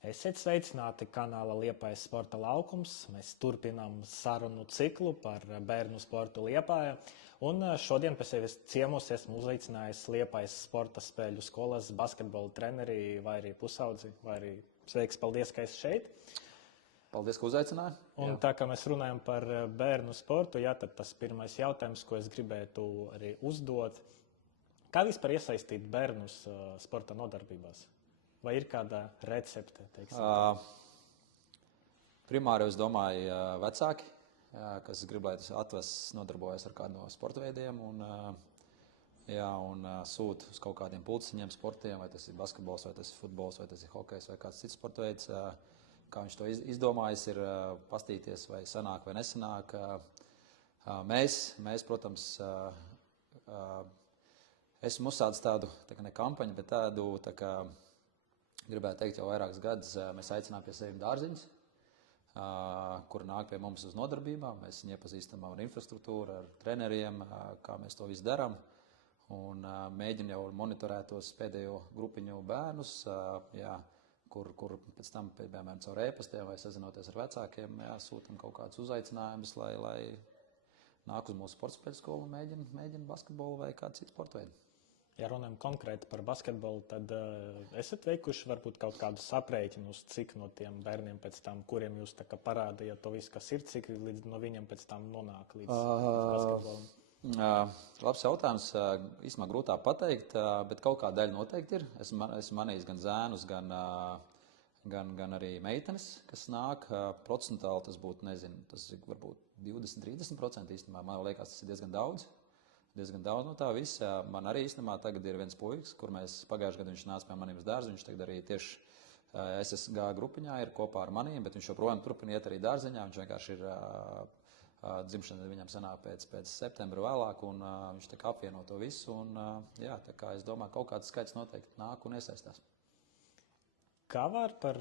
Esiet sveicināti kanāla Liepājas sporta laukums. Mēs turpinām sarunu ciklu par bērnu sportu Liepājā. Un šodien pie sevis ciemos esmu uzaicinājis Liepājas sporta spēļu skolas basketbola treneri Vairiju Pusaudzi. Vairiju, sveiks, paldies, ka esi šeit. Paldies, ka uzaicināji. Un tā kā mēs runājam par bērnu sportu, tad tas pirmais jautājums, ko es gribētu arī uzdot. Kā vispār iesaistīt bērnus sporta nodarbībās? Vai ir kāda recepte? Primāri, es domāju, vecāki, kas grib, lai atvests nodarbojas ar kādu no sporta veidiem un sūta uz kaut kādiem pulciņiem, sportiem, vai tas ir basketbols, vai tas ir futbols, vai tas ir hokejs, vai kāds cits sporta veids. Kā viņš to izdomājis, ir pastīties, vai sanāk vai nesanāk. Mēs, protams, esmu uzsācis tādu, tā kā ne kampaņu, bet tādu, tā kā gribētu teikt, jau vairākus gadus mēs aicinām pie sevi dārziņus, kur nāk pie mums uz nodarbībām. Mēs viņu iepazīstam ar infrastruktūru, ar treneriem, kā mēs to visu darām. Un mēģinam jau monitorēt tos pēdējo grupiņu bērnus, kur pēc tam, piemēram, caur e-pastiem vai sazinoties ar vecākiem, sūtam kaut kādus uzaicinājumus, lai nāk uz mūsu sporta spēļu skolu un mēģina basketbolu vai kādu citu sporta veidu. Ja runājam konkrēti par basketbolu, tad esat veikuši varbūt kaut kādus aprēķinus, cik no tiem bērniem pēc tam, kuriem jūs tā kā parādījāt to visu, kas ir, cik līdz no viņiem pēc tam nonāk līdz basketbolam? Labs jautājums. Īsumā grūtāk pateikt, bet kaut kā daļa noteikti ir. Esmu manījis gan zēnus, gan arī meitenes, kas nāk. Procentāli tas būtu, nezinu, tas ir varbūt 20-30% īstenībā. Man liekas, tas ir diezgan daudz no tā visa. Man arī īstenībā tagad ir viens puikas, kur mēs pagājušajā gadā viņš nāca pie maniem uz dārzu. Viņš tagad arī tieši SSG grupiņā ir kopā ar maniem, bet viņš joprojām turpina iet arī dārziņā. Viņš vienkārši ir dzimšana viņam sanāk pēc septembra vēlāk, un viņš tā kā apvieno to visu. Un, tā kā es domāju, kaut kāds skaits noteikti nāk un iesaistās. Kā var par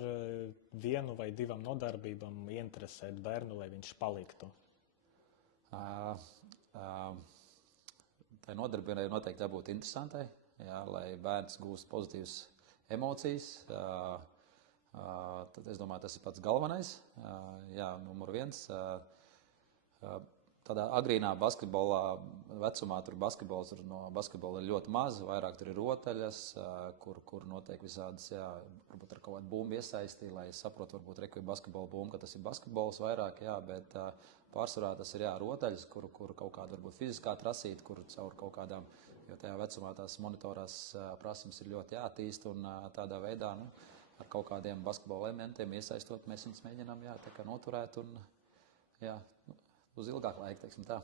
vienu vai divām nodarbībām ieinteresēt bērnu, lai viņš paliktu? Tai nodarbībai noteikti jābūt interesantai, lai bērns gūst pozitīvas emocijas. Tad es domāju, tas ir pats galvenais. Numur viens. Tādā agrīnā basketbolā vecumā tur basketbols no basketbola ir ļoti maz, vairāk tur ir rotaļas, kur notiek visādas, varbūt ar kaut kādu bumbu iesaisti, lai saprotu, varbūt ir basketbola bumba, ka tas ir basketbols vairāk, bet pārsvarā tas ir rotaļas, kur kaut kāda varbūt fiziskā trasīta, kur caur kaut kādām, jo tajā vecumā tās monitorās prasmes ir ļoti jātīst, un tādā veidā, ar kaut kādiem basketbola elementiem iesaistot, mēs viņus mēģinām, tā kā noturēt un, uz ilgāku laiku, teiksim tā.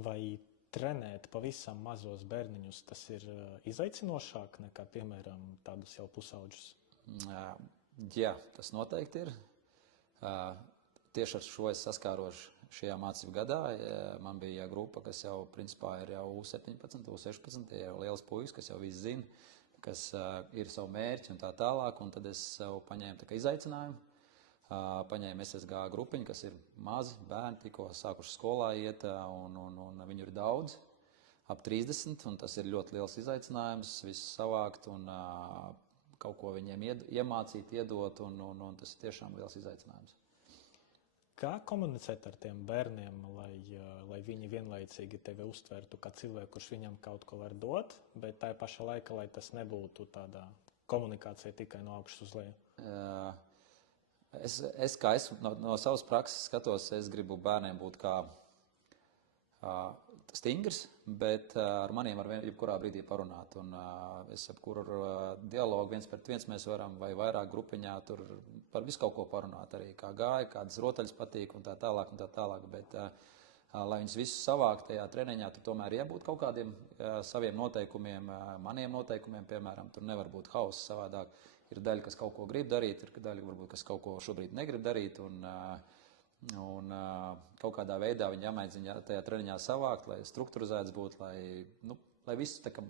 Vai trenēt pavisam mazos bērniņus, tas ir izaicinošāk nekā, piemēram, tādus jau pusaudžus? Jā, tas noteikti ir. Tieši ar šo es saskāros šajā mācību gadā. Man bija grupa, kas jau, principā, ir jau U17, U16, tie jau liels puikas, kas jau visu zina, kas ir savu mērķi un tā tālāk, un tad es sev paņēmu tā kā izaicinājumu. Paņēma SSG grupiņu, kas ir mazi bērni, tikko sākuši skolā iet, un viņu ir daudz, ap 30, un tas ir ļoti liels izaicinājums, visu savākt un kaut ko viņiem iemācīt, iedot, un tas ir tiešām liels izaicinājums. Kā komunicēt ar tiem bērniem, lai viņi vienlaicīgi tevi uztvertu kā cilvēku, kurš viņam kaut ko var dot, bet tā pašā laikā, lai tas nebūtu tādā komunikācija tikai no augšas uz leju? Es no savas prakses skatos, es gribu bērniem būt kā stingrs, bet ar maniem ar jebkurā brīdī parunāt. Un es jebkuru dialogu viens pret viens mēs varam vai vairāk grupiņā tur par visu kaut ko parunāt arī, kā gāja, kādas rotaļas patīk un tā tālāk, bet lai viņus visus savākt tajā treniņā, tur tomēr jābūt kaut kādiem saviem noteikumiem, maniem noteikumiem, piemēram, tur nevar būt hauss savādāk. Ir daļa, kas kaut ko grib darīt, ir daļa, varbūt, kas kaut ko šobrīd negrib darīt, un kaut kādā veidā viņi jāmēģina tajā treniņā savākt, lai strukturizēts būtu, lai viss tā kā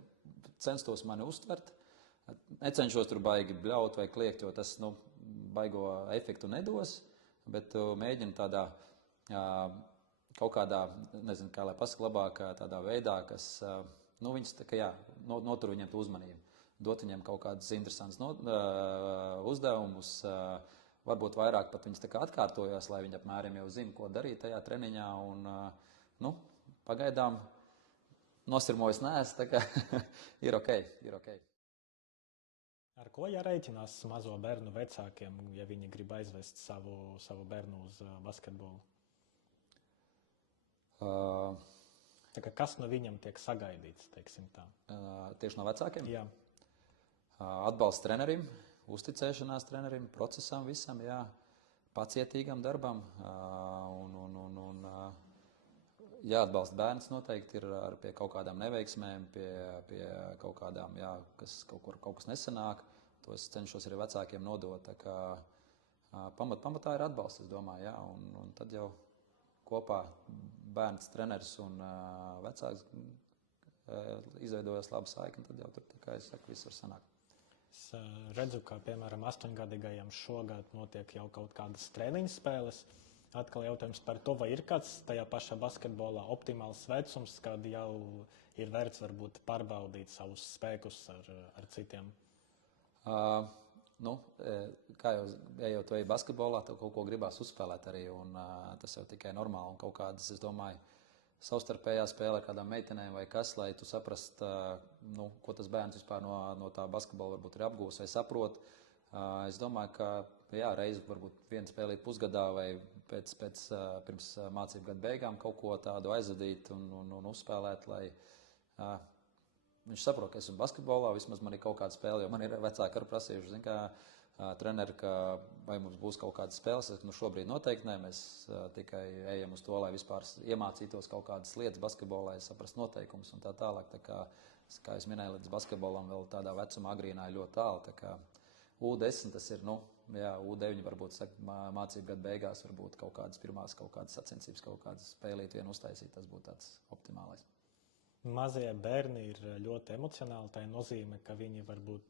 censtos mani uztvert. Necenšos tur baigi bļaut vai kliegt, jo tas, baigo efektu nedos, bet mēģinu tādā kaut kādā, nezinu, kā lai pasaka labāk, tādā veidā, kas, viņus tā kā, notur viņiem tu uzmanību. dot viņiem kaut kādus interesantus uzdevumus, varbūt vairāk pat viņus tā kā atkārtojos, lai viņi apmēram jau zina, ko darīt tajā treniņā. Un, nu, pagaidām nosirmojis neesmu, tā kā ir ok. Ar ko jārēķinās mazo bērnu vecākiem, ja viņi grib aizvest savu bērnu uz basketbolu? Tā kā kas no viņam tiek sagaidīts, teiksim tā? Tieši no vecākiem? Jā. Atbalsts trenerim, uzticēšanās trenerim, procesam visam, jā, pacietīgam darbam un jāatbalsta bērns noteikti ir pie kaut kādām neveiksmēm, pie kaut kādām, jā, kas kaut kas nesanāk. To es cenšos arī vecākiem nodot. Tā kā pamatā ir atbalsts, es domāju, jā, un tad jau kopā bērns, treneris un vecāks izveidojas laba saikne, tad jau tur, tā kā es saku, viss var sanākt. Es redzu, ka, piemēram, 8-gadīgajam šogad notiek jau kaut kādas treniņu spēles. Atkal jautājums par to, vai ir kāds tajā pašā basketbolā optimāls vecums, kad jau ir vērts varbūt pārbaudīt savus spēkus ar citiem? Kā jau ejot vai basketbolā, tev kaut ko gribās uzspēlēt arī, un tas jau tikai normāli, un kaut kādas, es domāju, savstarpējā spēle ar kādām meitenēm vai kas, lai tu saprast, ko tas bērns vispār no tā basketbola varbūt ir apgūs vai saprot. Es domāju, ka jā, reizi varbūt viena spēlīt pusgadā vai pirms mācību gadu beigām kaut ko tādu aizvadīt un uzspēlēt, lai viņš saprot, ka esmu basketbolā, vismaz man ir kaut kāda spēle, jo man ir vecāki arī prasījuši, zin, kā treneri, ka vai mums būs kaut kādas spēles, šobrīd noteikti nē, mēs tikai ejam uz to, lai vispār iemācītos kaut kādas lietas basketbolā, lai saprastu noteikumus un tā tālāk. Tā kā es minēju, līdz basketbolam vēl tādā vecumā agrīnā ir ļoti tālu, tā kā U10 tas ir, U9 varbūt mācību gadu beigās, varbūt kaut kādas pirmās, kaut kādas sacensības, kaut kādas spēlīt vienu uztaisīt, tas būtu tāds optimālais. Mazie bērni ir ļoti emocionāli, tā nozīmē, ka viņi varbūt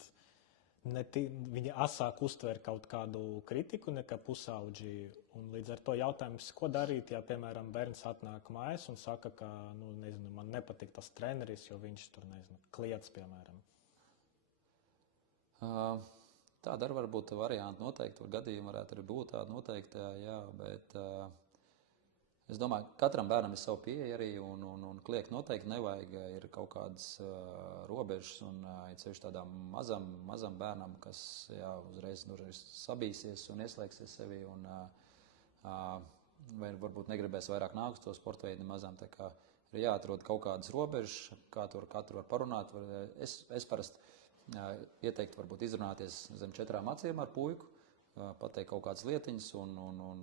viņi asāk uztver kaut kādu kritiku nekā pusauģi. Un līdz ar to jautājums, ko darīt, ja, piemēram, bērns atnāk mājās un saka, ka, man nepatīk tas treneris, jo viņš tur, kliedz, piemēram. Tāda arī var būt varianti noteikti, gadījumi varētu arī būt tādi noteikti, jā, bet es domāju, katram bērnam ir savu pieeja arī, un kliegt noteikti nevajag, ir kaut kādas robežas, un it sevišķi tādām mazam bērnam, kas, jā, uzreiz sabīsies un ieslēgsies sevi, un vai varbūt negribēs vairāk nākt uz to sporta veidu mazam, tā kā ir jāatrod kaut kādas robežas, kā tur katru var parunāt. Es parasti ieteiktu varbūt izrunāties zem 4 acīm ar puiku, pateikt kaut kādas lietiņas un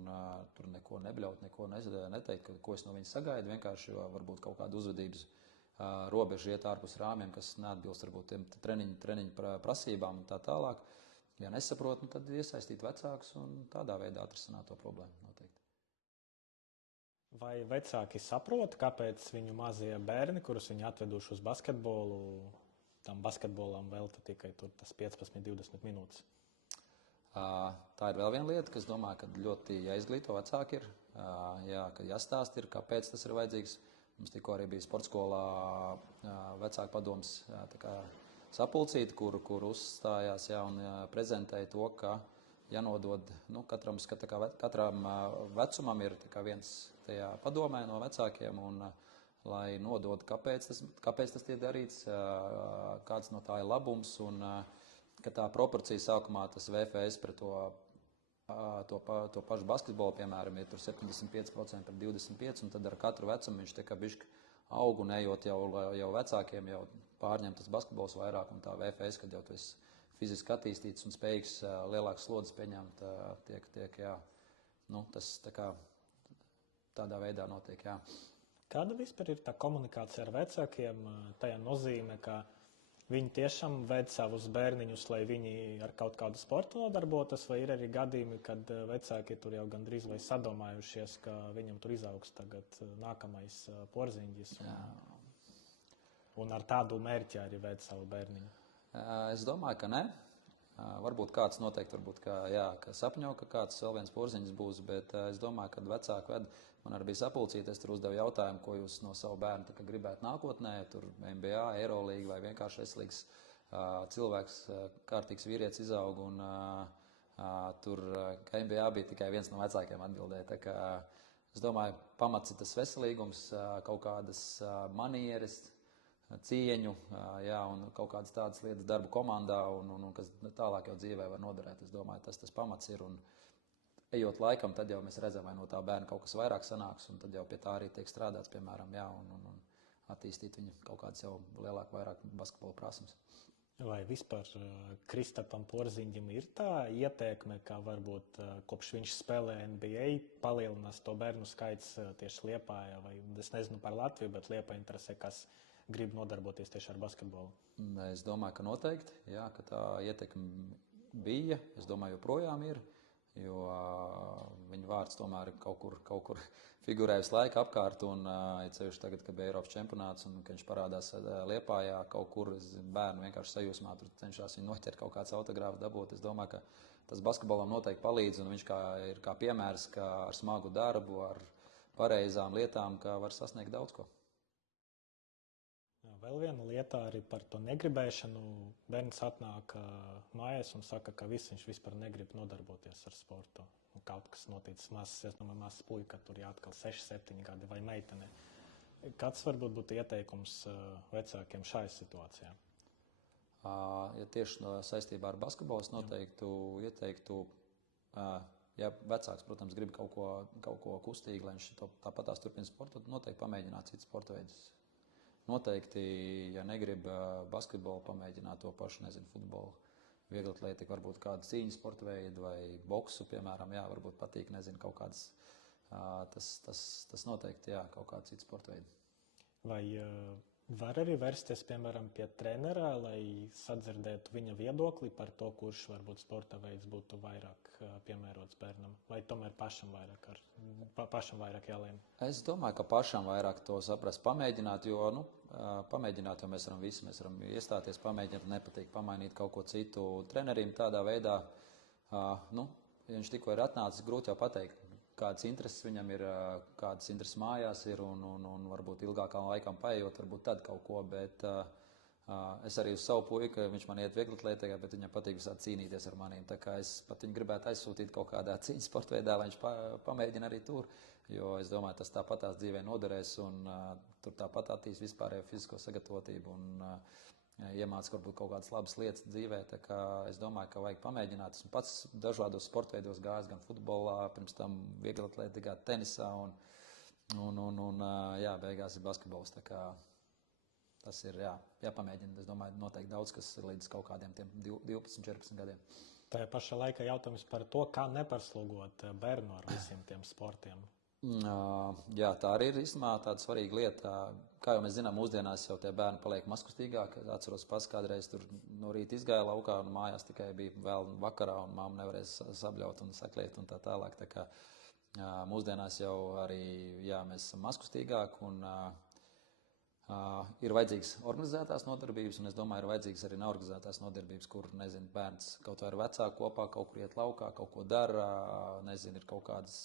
tur neko nebļaut, neko neteikt, ko es no viņas sagaidu, vienkārši varbūt kaut kādu uzvedības robežu iet ārpus rāmjiem, kas neatbilst varbūt tiem treniņu prasībām un tā tālāk. Ja nesaprot, tad iesaistīt vecākus un tādā veidā atrisināt to problēmu noteikti. Vai vecāki saprot, kāpēc viņu mazie bērni, kurus viņi atveduši uz basketbolu, tam basketbolam velta tikai tur tas 15-20 minūtes? Tā ir vēl viena lieta, kas domāju, ka ļoti jāizglīto vecāki ir, ka jāstāst ir, kāpēc tas ir vajadzīgs. Mums tikko arī bija sporta skolā vecāku padoms sapulcīti, kur uzstājās un prezentēja to, ka jānodod, katram vecumam ir viens tajā padomē no vecākiem, un lai nodod, kāpēc tas tiek darīts, kāds no tā ir labums, un ka tā proporcija sākumā tas VFS pret to pašu basketbolu, piemēram, ir tur 75% pret 25%, un tad ar katru vecumu viņš tikai bišķi aug un ejot jau vecākiem, jau pārņem tas basketbols vairāk, un tā VFS, kad jau tu esi fiziski attīstīts un spējīgs lielākas slodzes pieņemt, tiek tas tādā veidā notiek, jā. Kāda vispār ir tā komunikācija ar vecākiem? Tajā nozīmē, ka viņi tiešām ved savus bērniņus, lai viņi ar kaut kādu sportu nodarbotas, vai ir arī gadījumi, kad vecāki tur jau gandrīz vai sadomājušies, ka viņam tur izaugs tagad nākamais porziņģis un ar tādu mērķi arī ved savu bērniņu? Es domāju, ka ne. Varbūt kāds noteikti, ka sapņo, ka kāds vēl viens porziņš būs, bet es domāju, ka vecāki ved. Man arī bija sapulcīte, es tur uzdevu jautājumu, ko jūs no savu bērnu gribētu nākotnē, tur NBA, Eirolīga vai vienkārši veselīgs cilvēks, kārtīgs vīrietis izaug, un tur ka NBA bija tikai viens no vecākiem atbildēja. Tā kā es domāju, pamats ir tas veselīgums, kaut kādas manieres, cieņu, jā, un kaut kādas tādas lietas darbu komandā, un kas tālāk jau dzīvē var noderēt. Es domāju, tas pamats ir, un ejot laikam, tad jau mēs redzam, vai no tā bērna kaut kas vairāk sanāks, un tad jau pie tā arī tiek strādāts, piemēram, jā, un attīstīt viņu kaut kādas jau vairāk basketbola prasmes. Vai vispār Kristapam Porziņģim ir tā ieteikme, ka varbūt kopš viņš spēlē NBA palielinās to bērnu skaits tieši Liepājā, vai es nezinu par Latviju, bet Liepā interesē, kas grib nodarboties tieši ar basketbolu? Es domāju, ka noteikti, jā, ka tā ietekme bija, es domāju, joprojām ir, jo viņa vārds tomēr ir kaut kur figurējas laika apkārt, un ceļš tagad, kad bija Eiropas čempionāts, un kad viņš parādās Liepājā, kaut kur bērnu vienkārši sajūsmā, tur cenšas viņu noķert kaut kāds autogrāfs dabūt. Es domāju, ka tas basketbolam noteikti palīdz, un viņš ir kā piemērs, ka ar smagu darbu, ar pareizām lietām, ka var sasniegt daudz ko. Vēl viena lieta arī par to negribēšanu. Bērns atnāk mājās un saka, ka viņš vispār negrib nodarboties ar sportu. Kaut kas noticis mazs puika, tur jāatkal 6, 7 gadi vai meitene. Kāds varbūt būtu ieteikums vecākiem šai situācijā? Ja tieši saistībā ar basketbolu es noteikti ieteiktu, ja vecāks, protams, grib kaut ko kustīgi, lai viņš tāpatās turpina sportu, tad noteikti pamēģināt citu sporta veidus. Noteikti, ja negrib basketbolu, pamēģināt to pašu, nezinu, futbolu, vieglatlētiku, varbūt kādu cīņu sporta veidu vai boksu, piemēram, jā, varbūt patīk, nezinu, kaut kādas, tas noteikti, jā, kaut kādu citu sporta veidu. Vai var arī vērsties, piemēram, pie trenera, lai sadzirdētu viņa viedokli par to, kurš varbūt sporta veids būtu vairāk piemērots bērnam, vai tomēr pašam vairāk jālēm? Es domāju, ka pašam vairāk to saprast, pamēģināt, jo mēs varam visu, mēs varam iestāties, pamēģināt, nepatīk, pamainīt kaut ko citu. Trenerim tādā veidā, ja viņš tikko ir atnācis, grūti jau pateikt, kādas intereses viņam ir, kādas intereses mājās ir, un varbūt ilgākām laikam paejot, varbūt tad kaut ko, bet es arī uz savu puiku, viņš man iet vieglatlētikā, bet viņam patīk visādi cīnīties ar maniem, tā kā es pat viņu gribētu aizsūtīt kaut kādā cīņas sporta veidā, lai viņš pamēģina arī tur, jo es domāju, tas tāpatās dzīvē noderēs, un tur tāpat attīst vispārējo fizisko sagatavotību, un iemāc varbūt kaut kādas labas lietas dzīvē, tā kā es domāju, ka vajag pamēģināt. Esmu pats dažādos sportveidos gājis, gan futbolā, pirms tam vieglatlētikā, tenisā, un jā, beigās ir basketbols, tā kā tas ir, jāpamēģina. Es domāju, noteikti daudz, kas ir līdz kaut kādiem tiem 12, 14 gadiem. Tajā pašā laikā jautājums par to, kā neparslogot bērnu ar visiem tiem sportiem. Jā, tā arī ir īstenībā tāda svarīga lieta. Kā jau mēs zinām, mūsdienās jau tie bērni paliek maskustīgāki. Atceros pats kādreiz tur no rīta izgāja laukā un mājās tikai bija vēl vakarā un mamma nevarēja sabļaut un sakliet un tā tālāk. Tā kā mūsdienās jau arī, mēs esam maskustīgāki un ir vajadzīgas organizētās nodarbības, un es domāju, ir vajadzīgas arī neorganizētās nodarbības, kur, nezinu, bērns kaut vai ar vecāku kopā, kaut kur iet laukā, kaut ko dara, nezinu, ir kaut kādas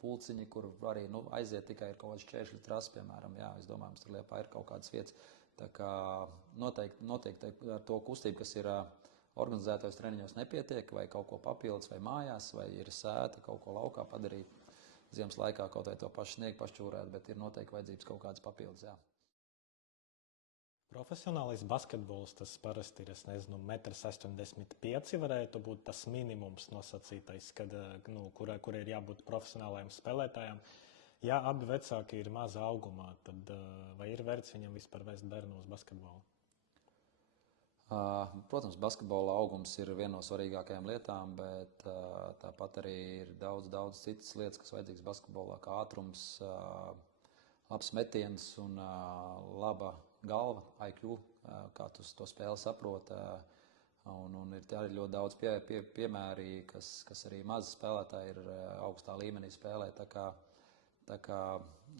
pulciņi, kur arī, aiziet tikai ir kaut kāds šķēršļu trases, piemēram, es domāju, mums tur Liepā ir kaut kādas vietas, tā kā noteikti ar to kustību, kas ir organizētajos treniņos nepietiek, vai kaut ko papildus, vai mājās, vai ir sēta, kaut ko laukā padarīt, ziemas laikā kaut vai to pašu sniegu pašķūrēt, bet ir noteikti vajadzības kaut kādas papildus, Profesionālais basketbols, tas parasti ir, 1,85 m varētu būt tas minimums nosacītais, kur ir jābūt profesionālajiem spēlētājiem. Ja abi vecāki ir maza augumā, tad vai ir vērts viņam vispār vest bērnu uz basketbolu? Protams, basketbola augums ir viena no svarīgākajām lietām, bet tāpat arī ir daudz citas lietas, kas vajadzīgas basketbolā, kā ātrums, labs metiens un laba galva, IQ, kā tu to spēli saproti. Un ir arī ļoti daudz piemēri, kas arī mazi spēlētāji ir augstā līmenī spēlē. Tā kā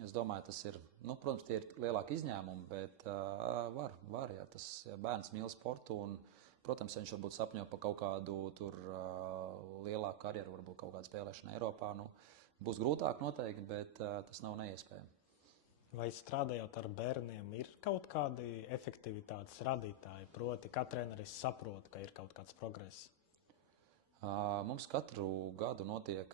es domāju, tas ir, protams, tie ir lielāki izņēmumi, bet var, ja bērns mīl sportu un, protams, viņš varbūt sapņo par kaut kādu tur lielāku karjeru, varbūt kaut kādu spēlēšanu Eiropā. Būs grūtāk noteikti, bet tas nav neiespējami. Vai strādājot ar bērniem, ir kaut kādi efektivitātes radītāji, proti, kā treneris saprot, ka ir kaut kāds progress? Mums katru gadu notiek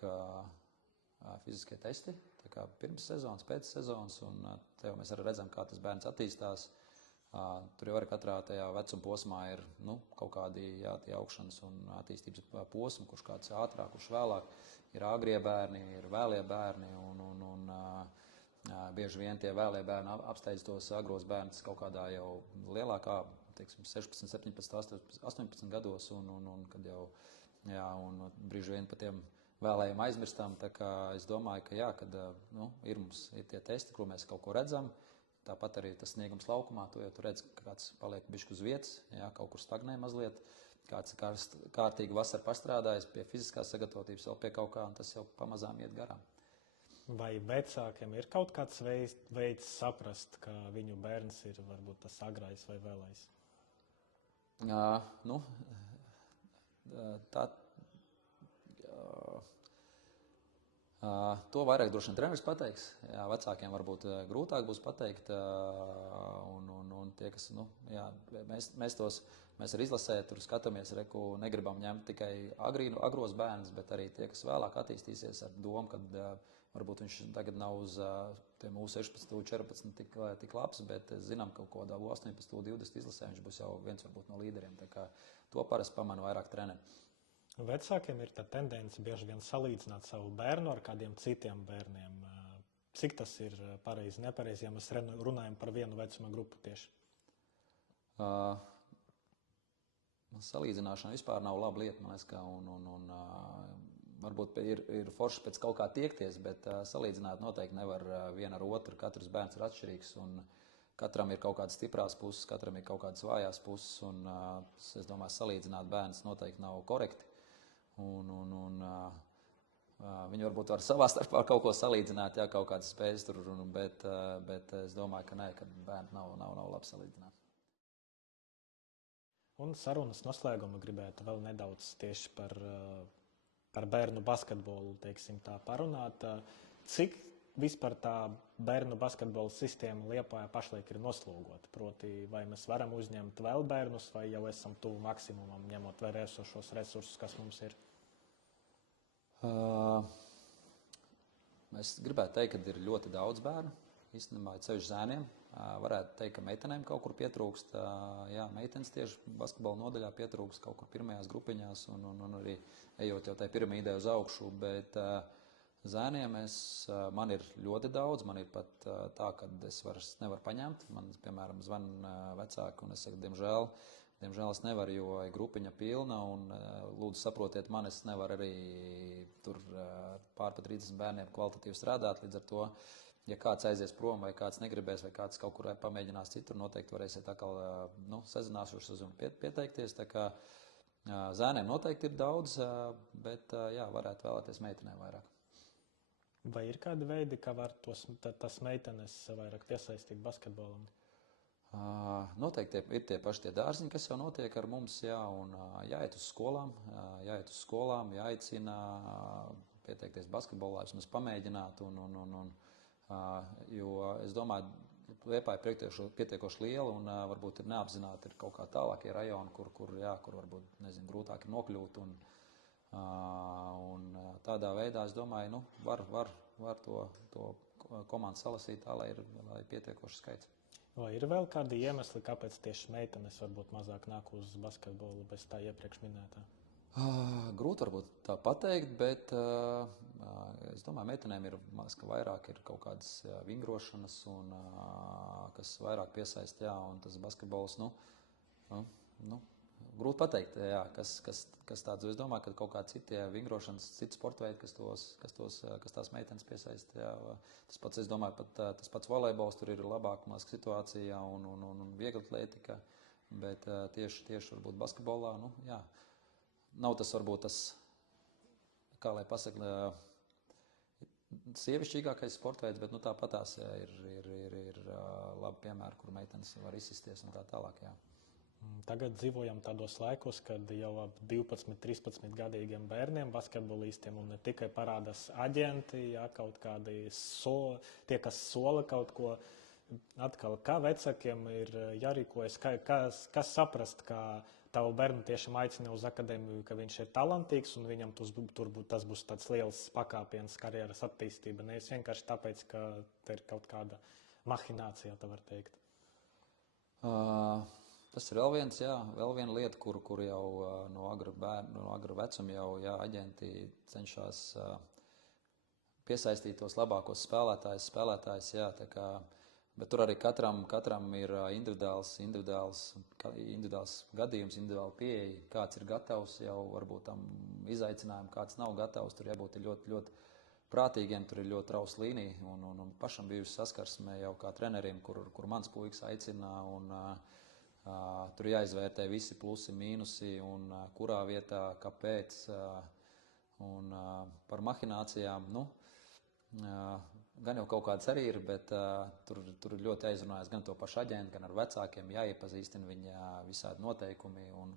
fiziskie testi, tā kā pirms sezonas, pēc sezonas, un te jau mēs arī redzam, kā tas bērns attīstās. Tur jau arī katrā tajā vecuma posmā ir kaut kādi tie augšanas un attīstības posmi, kurš kāds ātrāk, kurš vēlāk. Ir agrie bērni, ir vēlie bērni, un bieži vien tie vēlie bērni apsteidz tos agros bērnus kaut kādā jau lielākā, teiksim, 16, 17, 18 gados, un kad jau, un brīži vien par tiem vēlējiem aizmirstam. Tā kā es domāju, ka kad ir tie testi, kur mēs kaut ko redzam. Tāpat arī tas sniegums laukumā, tu redz, ka kāds paliek bišķi uz vietas, kaut kur stagnē mazliet, kāds kārtīgi vasar pastrādājis pie fiziskās sagatavotības, vēl pie kaut kā, un tas jau pamazām iet garām. Vai vecākiem ir kaut kāds veids saprast, ka viņu bērns ir varbūt tas agrais vai vēlais? To vairāk droši vien treneris pateiks. Vecākiem varbūt grūtāk būs pateikt. Un tie, kas, mēs ar izlasē tur skatāmies, negribam ņemt tikai agros bērnus, bet arī tie, kas vēlāk attīstīsies ar domu, kad varbūt viņš tagad nav uz tiem U16, U14 tik labs, bet zinām, ka kaut kādā U18, U20 izlasē viņš būs jau viens varbūt no līderiem. Tā kā to parasti pamana vairāk treneri. Vecākiem ir tā tendence bieži vien salīdzināt savu bērnu ar kādiem citiem bērniem. Cik tas ir pareizi, nepareizi, ja mēs runājam par vienu vecuma grupu tieši? Salīdzināšana vispār nav laba lieta, man liekas, un varbūt ir forši pēc kaut kā tiekties, bet salīdzināt noteikti nevar vienu ar otru. Katrs bērns ir atšķirīgs, un katram ir kaut kādas stiprās puses, katram ir kaut kādas vājās puses, un es domāju, salīdzināt bērns noteikti nav korekti. Viņi varbūt var savā starpā kaut ko salīdzināt, kaut kādas spējas tur, bet es domāju, ka nē, ka bērni nav labi salīdzināt. Un sarunas noslēguma gribētu vēl nedaudz tieši par bērnu basketbolu, teiksim tā, parunāt. Cik vispār tā bērnu basketbola sistēma Liepājā pašlaik ir noslogota? Proti, vai mēs varam uzņemt vēl bērnus, vai jau esam tuvu maksimumam, ņemot vērā esošos resursus, kas mums ir? Es gribētu teikt, ka ir ļoti daudz bērnu. Īstenībā ceļš zēniem. Varētu teikt, ka meitenēm kaut kur pietrūkst. Meitenes tieši basketbola nodaļā pietrūkst kaut kur pirmajās grupiņās un arī ejot jau tai piramīdai uz augšu. Bet zēniem man ir ļoti daudz. Man ir pat tā, ka es vairs nevaru paņemt. Man, piemēram, zvan vecāki un es saku, diemžēl es nevaru, jo grupiņa pilna un lūdzu saprotiet man, es nevaru arī tur pār pa 30 bērniem kvalitatīvi strādāt. Līdz ar to, ja kāds aizies prom vai kāds negribēs vai kāds kaut kur pamēģinās citur, noteikti varēsiet atkal sazināšos un pieteikties. Tā kā zēniem noteikti ir daudz, bet varētu vēlēties meitenēm vairāk. Vai ir kādi veidi, kā var tas meitenes vairāk piesaistīt basketbolam? Noteikti ir tie paši tie dārziņi, kas jau notiek ar mums, un jāiet uz skolām, jāicina pieteikties basketbolā, vismaz pamēģināt, jo es domāju, Liepāja pietiekoši liela un varbūt ir neapzināti ir kaut kā tālākie rajoni, kur varbūt, grūtāk ir nokļūt, un tādā veidā, es domāju, var to komandu salasīt tā, lai ir pietiekoši skaits. Vai ir vēl kādi iemesli, kāpēc tieši meitenes varbūt mazāk nāk uz basketbolu bez tā iepriekš minētā? Grūti varbūt tā pateikt, bet es domāju, meitenēm ir vairāk ir kaut kādas vingrošanas, un kas vairāk piesaist, un tas basketbols, grūti pateikt, kas tāds. Es domāju, ka kaut kādi citi vingrošanas, citi sporta veidi, kas tās meitenes piesaist. Tas pats, es domāju, tas pats volejbols, tur ir labāka situācija un viegla atlētika, bet tieši varbūt basketbolā, nav tas varbūt tas, kā lai pasaka, sievišķīgākais sporta veids, bet tāpat tās ir labi piemēri, kur meitenes var izsisties un tā tālāk, Tagad dzīvojam tādos laikos, kad jau ap 12, 13 gadīgiem bērniem, basketbolistiem, un ne tikai parādās aģenti, ja, kaut kādi tie, kas sola kaut ko. Atkal, kā vecākiem ir jārīkojas, kā saprast, ka tavu bērnu tiešām aicina uz akadēmiju, ka viņš ir talantīgs un viņam tas būs tāds liels pakāpiens karjeras attīstība. Nevis vienkārši tāpēc, ka te ir kaut kāda mahinācija, tā var teikt. Tas ir vēl viena lieta, kur jau no agra vecuma jau aģenti cenšas piesaistīt tos labākos spēlētājus, tā kā. Bet tur arī katram ir individuāls gadījums, individuāla pieeja, kāds ir gatavs jau varbūt tam izaicinājumam, kāds nav gatavs. Tur jābūt ļoti, ļoti prātīgiem, tur ir ļoti trausla līnija. Un pašam bijusi saskarsme jau kā trenerim, kur mans puikas aicina. Tur jāizvērtē visi plusi, mīnusi un kurā vietā, kāpēc. Par mahinācijām. Gan jau kaut kādas arī ir, bet tur ļoti aizrunājas gan to pašu aģentu, gan ar vecākiem jāiepazīstina viņa visādi noteikumi un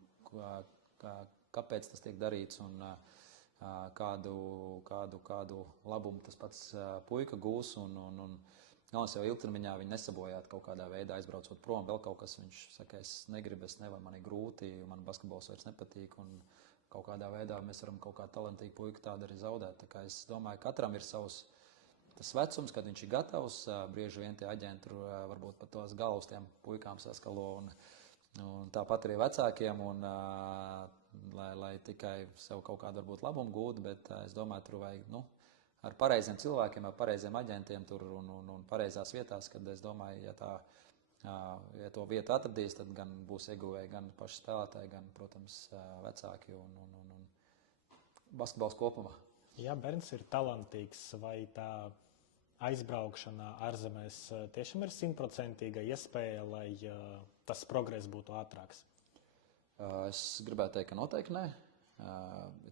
kāpēc tas tiek darīts un kādu labumu tas pats puika gūs. Galvenais jau ilgtermiņā viņi nesabojāt kaut kādā veidā aizbraucot prom, vēl kaut kas viņš saka, es negribu, es nevaru, man ir grūti, man basketbols vairs nepatīk un kaut kādā veidā mēs varam kaut kā talantīgu puiku tādu arī zaudēt. Tā kā es domāju, katram ir savs tas vecums, kad viņš ir gatavs, brieži vien tie aģenti tur varbūt pat tos galvas tiem puikām saskalo un tāpat arī vecākiem, lai tikai sev kaut kādu varbūt labumu gūtu, bet es domāju, tur vajag, ar pareiziem cilvēkiem, ar pareiziem aģentiem tur un pareizās vietās, kad es domāju, ja to vietu atradīs, tad gan būs ieguvēji gan paši spēlētāji, gan, protams, vecāki un basketbols kopumā. Ja bērns ir talantīgs, vai tā aizbraukšana ārzemēs tiešām ir 100% iespēja, lai tas progress būtu ātrāks? Es gribētu teikt, ka noteikti nē.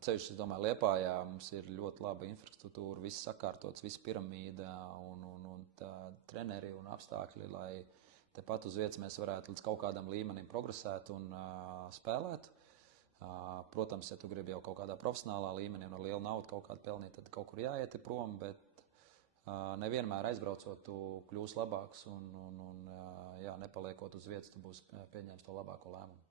Ceļš, es domāju, Liepājā mums ir ļoti laba infrastruktūra, viss sakārtots, viss piramīda un treneri un apstākļi, lai tepat uz vietas mēs varētu līdz kaut kādam līmenim progresēt un spēlēt. Protams, ja tu gribi jau kaut kādā profesionālā līmenī un ar lielu naudu kaut kādu pelnīt, tad kaut kur jāiet prom, bet nevienmēr aizbraucot, tu kļūsi labāks un nepaliekot uz vietas, tu būsi pieņēmis to labāko lēmumu.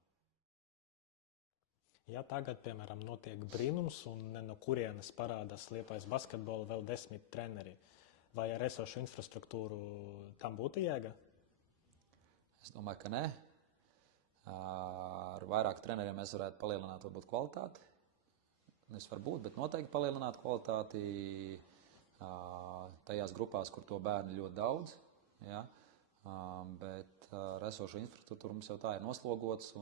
Ja tagad, piemēram, notiek brīnums un ne no kurienes parādās Liepājas basketbola vēl 10 treneri, vai ar esošu infrastruktūru tam būtu jēga? Es domāju, ka nē. Ar vairāk treneriem mēs varētu palielināt varbūt kvalitāti. Nevis varbūt, bet noteikti palielināt kvalitāti tajās grupās, kur to bērnu ļoti daudz. Ja? Bet ar esošu infrastruktūru mums jau tā ir noslogots.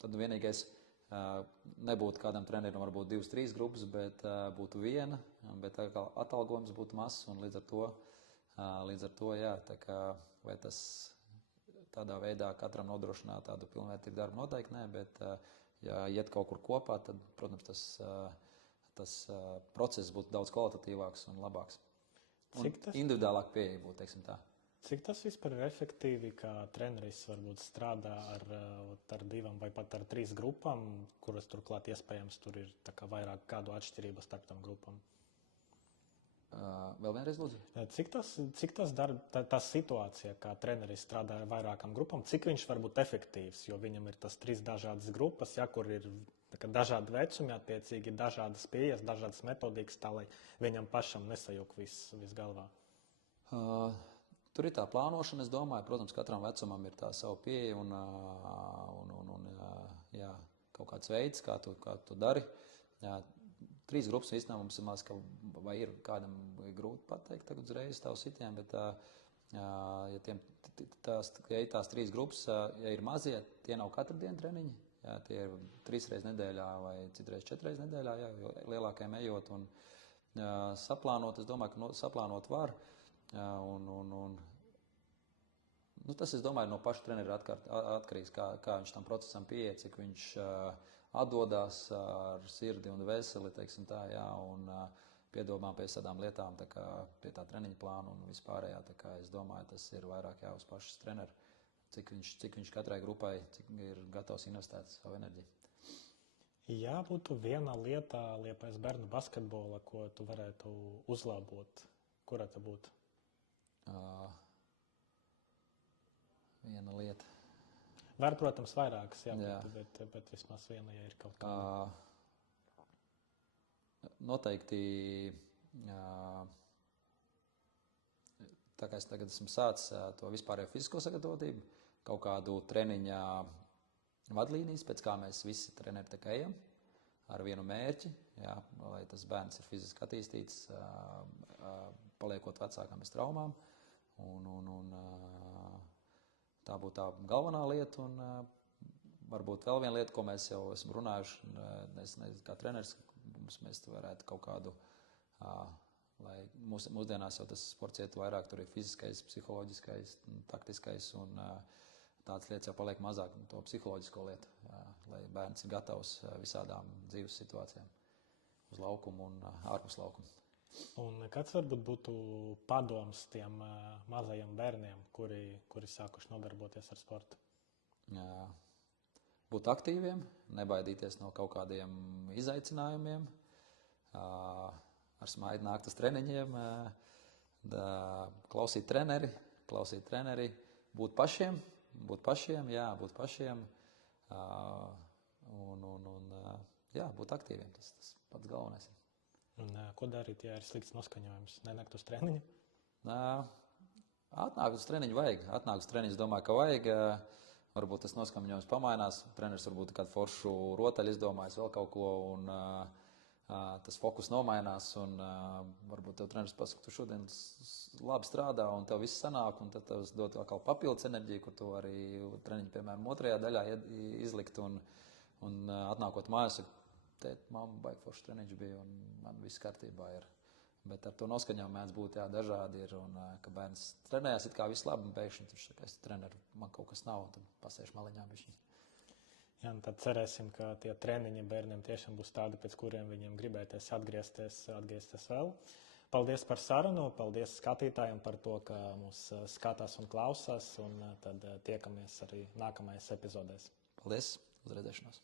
Tad vienīgais nebūtu kādam trenerim varbūt 2-3 grupas, bet būtu viena. Bet atalgojums būtu mazs un līdz ar to jā, tā kā vai tas tādā veidā katram nodrošināt tādu pilnvērtīgu darbu noteikti nē, bet ja iet kaut kur kopā, tad, protams, tas process būtu daudz kvalitatīvāks un labāks. Un individuālāk pieeja būtu, teiksim tā. Cik tas vispār ir efektīvi, ka treneris varbūt strādā ar 2 vai pat ar 3 grupām, kuras turklāt iespējams tur ir tā kā vairāk kādu atšķirību starp tam grupām? Vēl vienreiz lūdzu. Cik tas dara tā situācija, kā treneris strādā ar vairākām grupām, cik viņš var būt efektīvs, jo viņam ir tas 3 dažādas grupas, kur ir dažādi vecumi, attiecīgi dažādas pieejas, dažādas metodikas, tā lai viņam pašam nesajūg viss galvā. Tur ir tā plānošana, es domāju, protams, katram vecumam ir tā sava pieeja un kaut kāds veids, kā tu dari. 3 grupas īstenībā mums ir maz, vai ir kādam grūti pateikt tagad uzreiz tavu sitienu, bet ja tās 3 grupas, ja ir mazie, tie nav katru dienu treniņi, tie ir 3 reizes nedēļā vai citreiz 4 reizes nedēļā, lielākajiem ejot un saplānot, es domāju, ka saplānot var tas, es domāju, no paša trenera atkarīgs, kā viņš tam procesam pieeja, cik viņš atdodās ar sirdi un veseli, teiksim tā, un piedomā pie tādām lietām, tā kā pie tā treniņa plāna un vispārējā, tā kā es domāju, tas ir vairāk uz pašas treneru. cik viņš katrai grupai ir gatavs investēt savu enerģiju. Ja būtu viena lieta Liepājas bērnu basketbola, ko tu varētu uzlabot, kura tā būtu? Viena lieta. Var, protams, vairākas, bet vismaz viena, ja ir kaut kāda. Noteikti, tā kā es tagad esmu sācis to vispārējo fizisko sagatavotību, kaut kādu treniņa vadlīnijas, pēc kā mēs visi treneri tā kā ejam, ar vienu mērķi, lai tas bērns ir fiziski attīstīts, paliekot vecākam bez traumām. Un tā būtu tā galvenā lieta, un varbūt vēl viena lieta, ko mēs jau esam runājuši, es kā treneris, mēs varētu kaut kādu, lai mūsdienās jau tas sports iet vairāk, tur ir fiziskais, psiholoģiskais, taktiskais, un tādas lietas jau paliek mazāk, to psiholoģisko lietu, lai bērns ir gatavs visādām dzīves situācijām uz laukumu un ārpus laukumu. Un kāds varbūt būtu padoms tiem mazajiem bērniem, kuri sākuši nodarboties ar sportu? Būt aktīviem, nebaidīties no kaut kādiem izaicinājumiem, ar smaidu nākt uz treniņiem, klausīt treneri, būt pašiem, būt aktīviem, tas pats galvenais. Un, ko darīt, ja ir slikts noskaņojums? Nenākt uz treniņu? Atnākt uz treniņu vajag. Es domāju, ka vajag. Varbūt tas noskaņojums pamainās. Treneris varbūt kādu foršu rotaļu izdomājis vēl kaut ko, un tas fokus nomainās. Un varbūt tev treneris pasaka, tu šodien labi strādā, un tev viss sanāk, un tad tev dod atkal papildus enerģiju, kur tu arī treniņu, piemēram, otrajā daļā izlikt, un atnākot mājās, tēt, mamma, baigi foršs treniņš bija, un man viss kārtībā ir. Bet ar to noskaņojumu mēdz būt dažādi ir, un ka bērns trenējās it kā viss labi, un pēkšņi viņš saka, es treneru, man kaut kas nav, un tad pasēšu maliņā bišķiņ. Jā, un tad cerēsim, ka tie treniņi bērniem tiešām būs tādi, pēc kuriem viņiem gribēties atgriezties vēl. Paldies par sarunu, paldies skatītājiem par to, ka mūs skatās un klausās, un tad tiekamies arī nākamajās epizodēs. Paldies, uz redzēšanos!